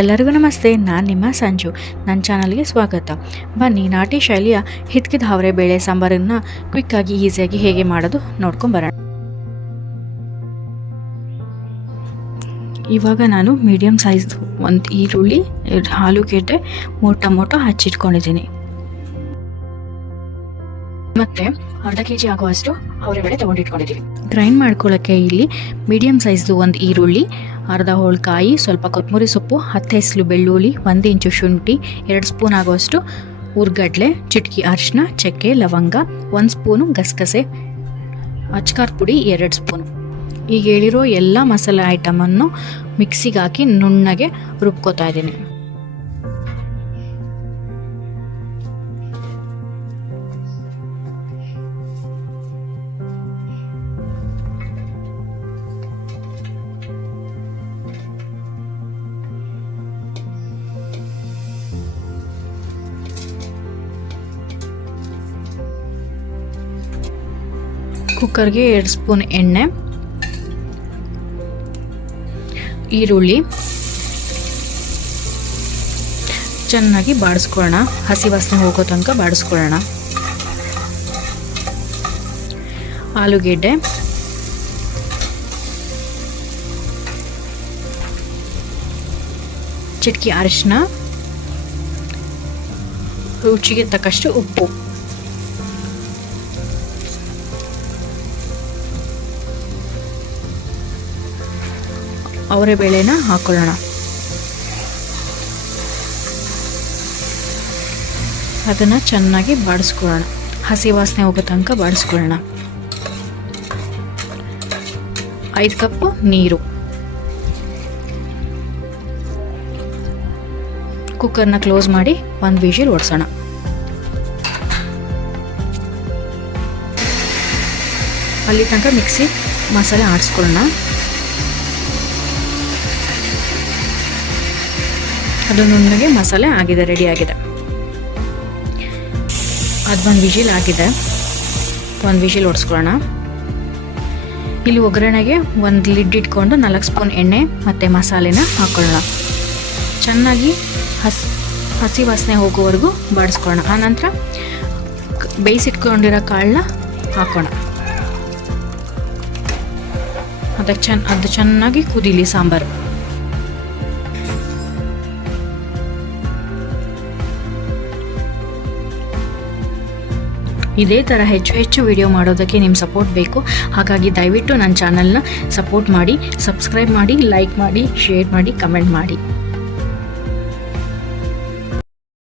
ಎಲ್ಲರಿಗೂ ನಮಸ್ತೆ, ನಾನು ನಿಮ್ಮ ಸಂಜು. ನನ್ನ ಚಾನಲ್ಗೆ ಸ್ವಾಗತ. ಬನ್ನಿ, ನಾಟಿ ಶೈಲಿಯ ಹಿತ್ಕಿದ ಅವರೆ ಬೇಳೆ ಸಾಂಬಾರನ್ನು ಕ್ವಿಕ್ಕಾಗಿ ಈಸಿಯಾಗಿ ಹೇಗೆ ಮಾಡೋದು ನೋಡ್ಕೊಂಬರೋಣ ಇವಾಗ ನಾನು ಮೀಡಿಯಮ್ ಸೈಜ್ ಒಂದು ಈರುಳ್ಳಿ, ಎರಡು ಆಲೂಗೆಡ್ಡೆ ಮೂರು ಟೊಮೊಟೊ ಹಚ್ಚಿಟ್ಕೊಂಡಿದ್ದೀನಿ. ಮತ್ತೆ ಅರ್ಧ ಕೆ ಜಿ ಆಗುವಷ್ಟು ಅವರೇ ಬೆಳೆ ತೊಗೊಂಡಿಟ್ಕೊಂಡಿದ್ದೀವಿ. ಗ್ರೈಂಡ್ ಮಾಡ್ಕೊಳ್ಳೋಕ್ಕೆ ಇಲ್ಲಿ ಮೀಡಿಯಮ್ ಸೈಜ್ದು ಒಂದು ಈರುಳ್ಳಿ, ಅರ್ಧ ಹೋಳ್ಕಾಯಿ ಸ್ವಲ್ಪ ಕೊತ್ತಂಬರಿ ಸೊಪ್ಪು, ಹತ್ತು ಹೆಸಲು ಬೆಳ್ಳುಳ್ಳಿ, ಒಂದು ಇಂಚು ಶುಂಠಿ, ಎರಡು ಸ್ಪೂನ್ ಆಗುವಷ್ಟು ಉರ್ಗಡ್ಲೆ ಚಿಟಕಿ ಅರಿಶಿನ, ಚಕ್ಕೆ, ಲವಂಗ, ಒಂದು ಸ್ಪೂನು ಗಸಗಸೆ, ಅಚ್ಕಾರ್ ಪುಡಿ, ಎರಡು ಸ್ಪೂನು. ಈಗ ಹೇಳಿರೋ ಎಲ್ಲ ಮಸಾಲೆ ಐಟಮನ್ನು ಮಿಕ್ಸಿಗೆ ಹಾಕಿ ನುಣ್ಣಗೆ ರುಬ್ಕೋತಾ ಇದ್ದೀನಿ. ಕುಕ್ಕರ್ಗೆ ಎರಡು ಸ್ಪೂನ್ ಎಣ್ಣೆ, ಈರುಳ್ಳಿ, ಚೆನ್ನಾಗಿ ಬಾಡಿಸ್ಕೊಳ್ಳೋಣ. ಹಸಿ ವಾಸನೆ ಹೋಗೋ ತನಕ ಬಾಡಿಸ್ಕೊಳ್ಳೋಣ. ಆಲೂಗೆಡ್ಡೆ ಚಿಟಕಿ ಅರಿಶಿನ ರುಚಿಗೆ ತಕ್ಕಷ್ಟು ಉಪ್ಪು. ಅವರೆ ಬೇಳೆನ ಹಾಕೊಳ್ಳೋಣ. ಅದನ್ನು ಚೆನ್ನಾಗಿ ಬಾಡಿಸ್ಕೊಳ್ಳೋಣ. ಹಸಿ ವಾಸನೆ ಹೋಗೋ ತನಕ ಬಾಡಿಸ್ಕೊಳ್ಳೋಣ. ಐದು ಕಪ್ಪು ನೀರು. ಕುಕ್ಕರ್ನ ಕ್ಲೋಸ್ ಮಾಡಿ ಒಂದು ವಿಜಿಲ್ ಓಡಿಸೋಣ ಅಲ್ಲಿ ತನಕ ಮಿಕ್ಸಿ ಮಸಾಲೆ ಆಡಿಸ್ಕೊಳ್ಳೋಣ. ಅದು ನನಗೆ ಮಸಾಲೆ ಆಗಿದೆ ರೆಡಿ ಆಗಿದೆ. ಅದು ಒಂದು ವಿಜಿಲ್ ಆಗಿದೆ. ಒಂದು ವಿಜಿಲ್ ಓಡಿಸ್ಕೊಳ್ಳೋಣ ಇಲ್ಲಿ ಒಗ್ಗರಣೆಗೆ ಒಂದು ಲಿಡ್ ಇಟ್ಕೊಂಡು ನಾಲ್ಕು ಸ್ಪೂನ್ ಎಣ್ಣೆ ಮತ್ತು ಮಸಾಲೆನ ಹಾಕೊಳ್ಳೋಣ. ಚೆನ್ನಾಗಿ ಹಸ್, ಹಸಿ ವಾಸನೆ ಹೋಗೋವರೆಗೂ ಬಾಡಿಸ್ಕೊಳ್ಳೋಣ. ಆನಂತರ ಬೇಯಿಸಿಟ್ಕೊಂಡಿರೋ ಕಾಳನ್ನ ಹಾಕೋಣ. ಅದಕ್ಕೆ ಚೆನ್ನ ಅದು ಚೆನ್ನಾಗಿ ಕುದೀಲಿ ಸಾಂಬಾರು. ಇದೇ ಥರ ಹೆಚ್ಚು ಹೆಚ್ಚು ವಿಡಿಯೋ ಮಾಡೋದಕ್ಕೆ ನಿಮ್ಮ ಸಪೋರ್ಟ್ ಬೇಕು. ಹಾಗಾಗಿ ದಯವಿಟ್ಟು ನನ್ನ ಚಾನಲ್ನ ಸಪೋರ್ಟ್ ಮಾಡಿ ಸಬ್ಸ್ಕ್ರೈಬ್ ಮಾಡಿ ಲೈಕ್ ಮಾಡಿ ಶೇರ್ ಮಾಡಿ ಕಮೆಂಟ್ ಮಾಡಿ.